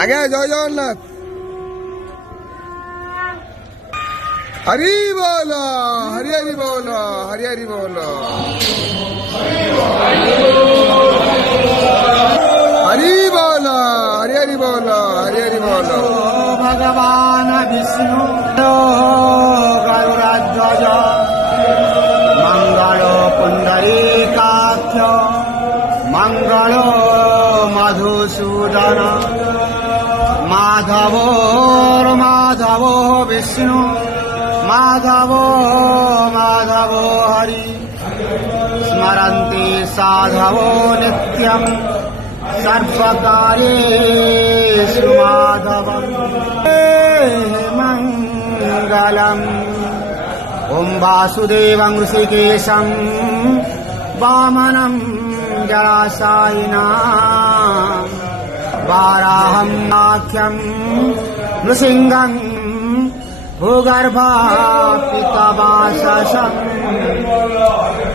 আগে জয় জগন্নাথ। হরি বল, হরি হরি বল, হরি হরি বল, হরি বল, হরি হরি বল, হরি হরি বল। ভগবান বিষ্ণু গরুরাধ্বজ মঙ্গল পুণ্ডরীকাক্ষ মঙ্গল মধুসূদন মাধব মাধব বিষ্ণু মাধব মাধব হরি স্মরন্তি সাধব নিত্যম सर्वकार्येषु माधवम् मङ्गलम्। ॐ वासुदेवं ऋषिकेशं वामनं जलाशायिनां वाराहं नाख्यं नृसिंहं भूगर्भापितवाससम्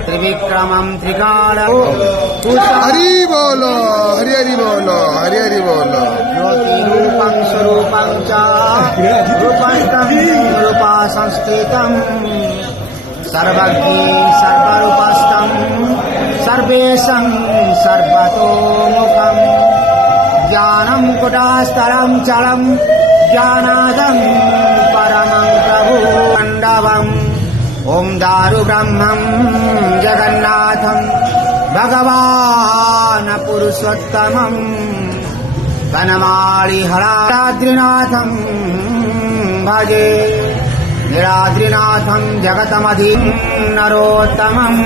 त्रिविक्रमं त्रिकालं हरि बोल, हरि हरि बोल, हरि हरि बोल। ज्योतिरूपं स्वरूपं च रूपं रूपा संस्थितं सर्वज्ञ सर्वरूपस्थं सर्वेशं सर्वतोमुखं ज्ञानं कुटास्तरं चलं ज्ञानादं परमं प्रभु मण्डवम्। ॐ दारु ब्रह्मं जगन्नाथं भगवान् पुरुषोत्तमं वनमाळि हराद्रिनाथं भजे निराद्रिनाथं जगतमधिं नरोत्तमम्।